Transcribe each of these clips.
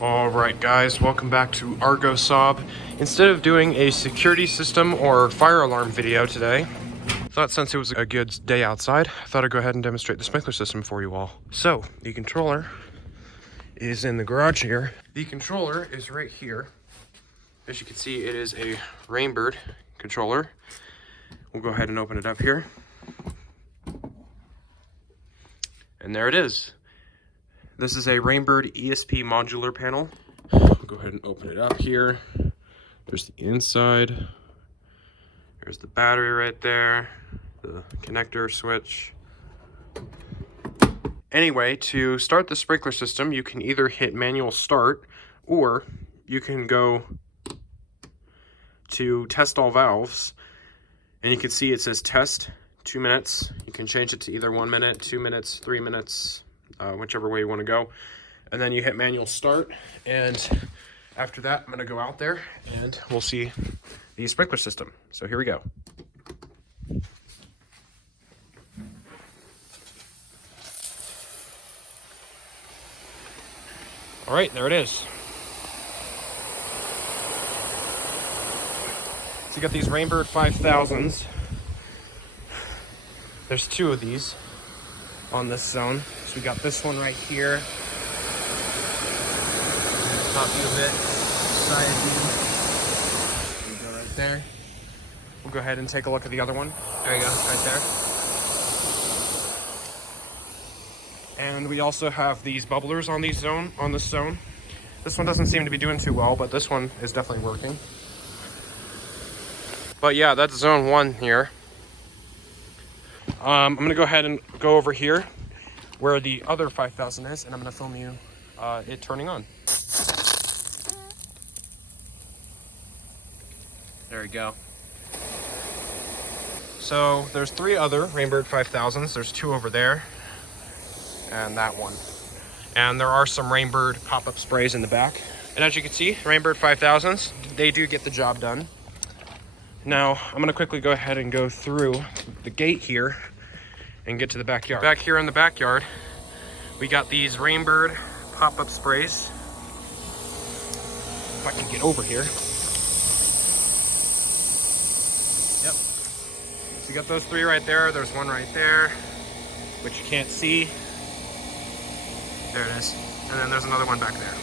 Alright guys, welcome back to ArgoSAAB. Instead of doing a security system or fire alarm video today, I thought since it was a good day outside, I thought I'd go ahead and demonstrate the sprinkler system for you all. So, the controller is in the garage here. The controller is right here. As you can see, it is a Rainbird controller. We'll go ahead and open it up here. And there it is. This is a Rainbird ESP modular panel. We'll go ahead and open it up here. There's the inside. There's the battery right there. The connector switch. Anyway, to start the sprinkler system, you can either hit manual start, or you can go to test all valves. And you can see it says test 2 minutes. You can change it to either 1 minute, 2 minutes, 3 minutes, whichever way you want to go. And then you hit manual start, and after that I'm going to go out there and we'll see the sprinkler system. So here we go. All right, there it is. So you got these Rainbird 5000s. There's 2 of these on this zone. So we got this one right here. Top view of it, side view. There we go right there. We'll go ahead and take a look at the other one. There you go, right there. And we also have these bubblers on this zone. This one doesn't seem to be doing too well, but this one is definitely working. But yeah, that's zone 1 here. I'm gonna go ahead and go over here where the other 5000 is, and I'm gonna film you it turning on. There we go. So there's 3 other Rainbird 5000s. There's 2 over there, and that one. And there are some Rainbird pop-up sprays in the back. And as you can see, Rainbird 5000s, they do get the job done. Now, I'm gonna quickly go ahead and go through the gate here and get to the backyard. Back here in the backyard, we got these Rainbird pop-up sprays. If I can get over here. Yep. So you got those 3 right there. There's one right there, which you can't see. There it is. And then there's another one back there.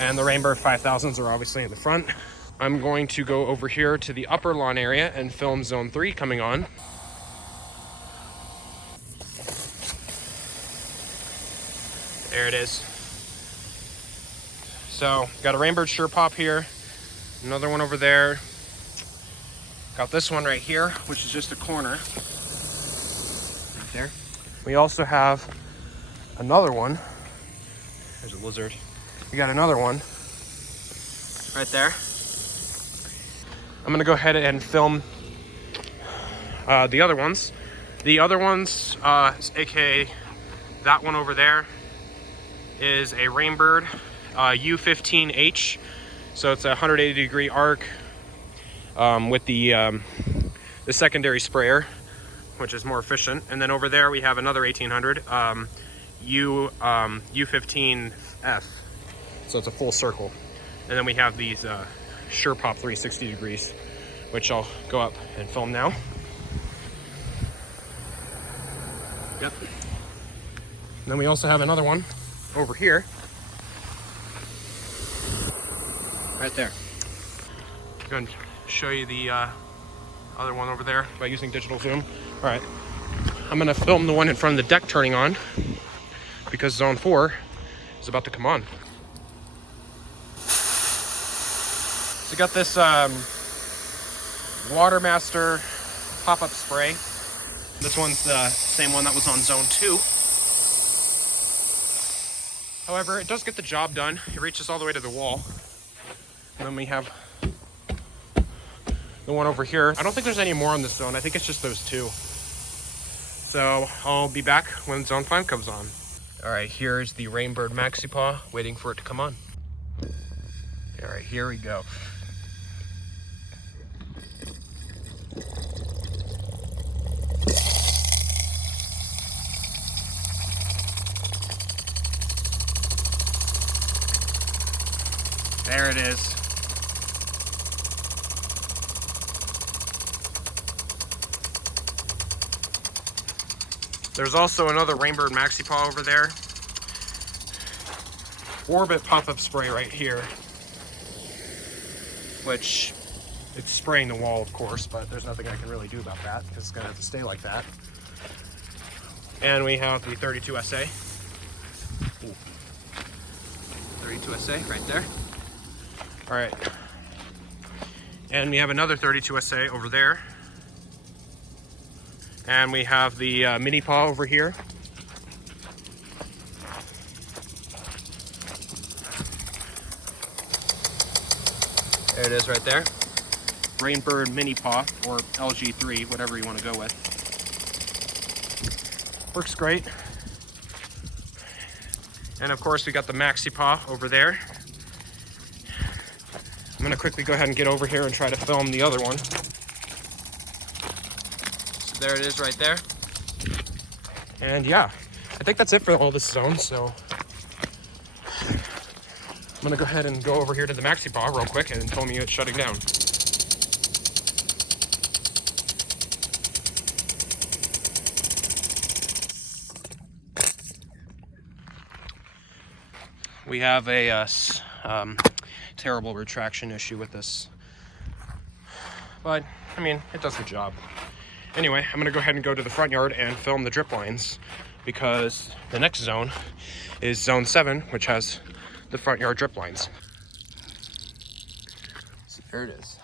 And the Rainbird 5000s are obviously in the front. I'm going to go over here to the upper lawn area and film zone 3 coming on. There it is. So, got a Rainbird Sure Pop here, another one over there. Got this one right here, which is just a corner. Right there. We also have another one. There's a lizard. We got another one right there. I'm gonna go ahead and film the other ones. The other ones, aka that one over there, is a Rainbird U15H. So it's a 180 degree arc with the secondary sprayer, which is more efficient. And then over there we have another 1800 U15F. So it's a full circle. And then we have these Sure Pop 360 degrees, which I'll go up and film now. Yep. And then we also have another one over here. Right there. I'm going to show you the other one over there by using digital zoom. All right. I'm going to film the one in front of the deck turning on because zone 4 is about to come on. So got this Watermaster pop-up spray. This one's the same one that was on zone 2. However, it does get the job done. It reaches all the way to the wall. And then we have the one over here. I don't think there's any more on this zone. I think it's just those 2. So I'll be back when zone 5 comes on. All right, here's the Rainbird MaxiPaw waiting for it to come on. All right, here we go. There it is. There's also another Rainbird Maxi Paw over there. Orbit pop-up spray right here, which it's spraying the wall, of course, but there's nothing I can really do about that because it's gonna have to stay like that. And we have the 32SA. 32SA right there. All right. And we have another 32SA over there. And we have the mini paw over here. There it is right there. Rainbird mini paw, or LG3, whatever you want to go with. Works great. And of course we got the Maxi Paw over there. I'm gonna quickly go ahead and get over here and try to film the other one. So there it is right there. And yeah, I think that's it for all this zone, so I'm gonna go ahead and go over here to the Maxi Paw real quick and tell me it's shutting down. We have a terrible retraction issue with this, but I mean, it does the job. Anyway, I'm gonna go ahead and go to the front yard and film the drip lines because the next zone is zone 7, which has the front yard drip lines. So there it is.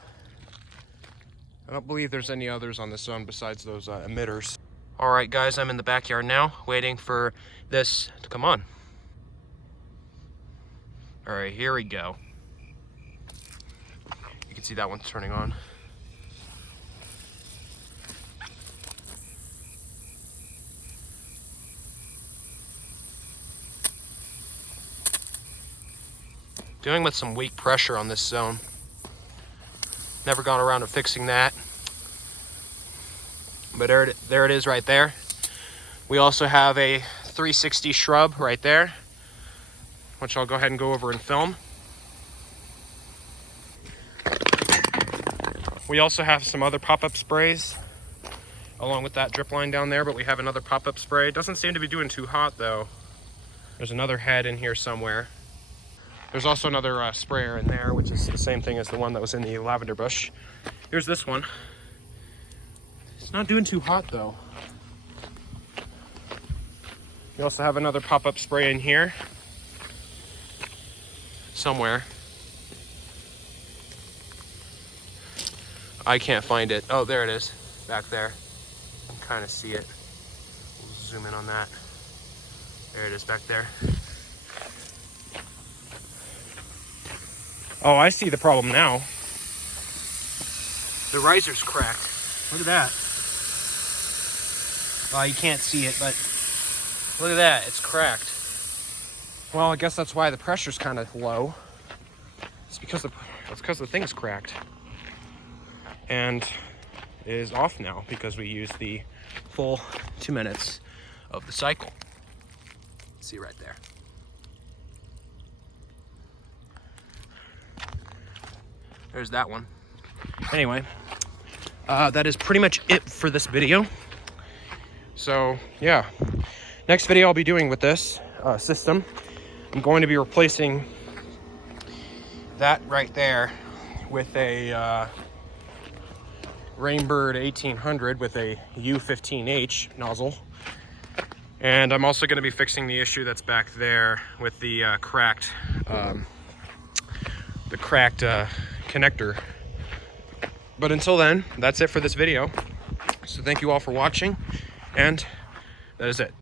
I don't believe there's any others on this zone besides those emitters. All right, guys, I'm in the backyard now, waiting for this to come on. All right, here we go. You can see that one's turning on. Dealing with some weak pressure on this zone. Never gone around to fixing that. But there it is right there. We also have a 360 shrub right there, which I'll go ahead and go over and film. We also have some other pop-up sprays along with that drip line down there, but we have another pop-up spray. It doesn't seem to be doing too hot though. There's another head in here somewhere. There's also another sprayer in there, which is the same thing as the one that was in the lavender bush. Here's this one. It's not doing too hot though. We also have another pop-up spray in here somewhere. I can't find it. Oh, there it is, back there. You can kind of see it. We'll zoom in on that. There it is back there. Oh, I see the problem now. The riser's cracked. Look at that. Well, you can't see it, but look at that, it's cracked. Well, I guess that's why the pressure's kind of low. It's because the thing's cracked. And it is off now because we used the full 2 minutes of the cycle. See right there. There's that one. Anyway, that is pretty much it for this video. So yeah, next video I'll be doing with this system, I'm going to be replacing that right there with a Rainbird 1800 with a U15H nozzle. And I'm also going to be fixing the issue that's back there with the cracked connector. But until then, that's it for this video. So thank you all for watching, and that is it.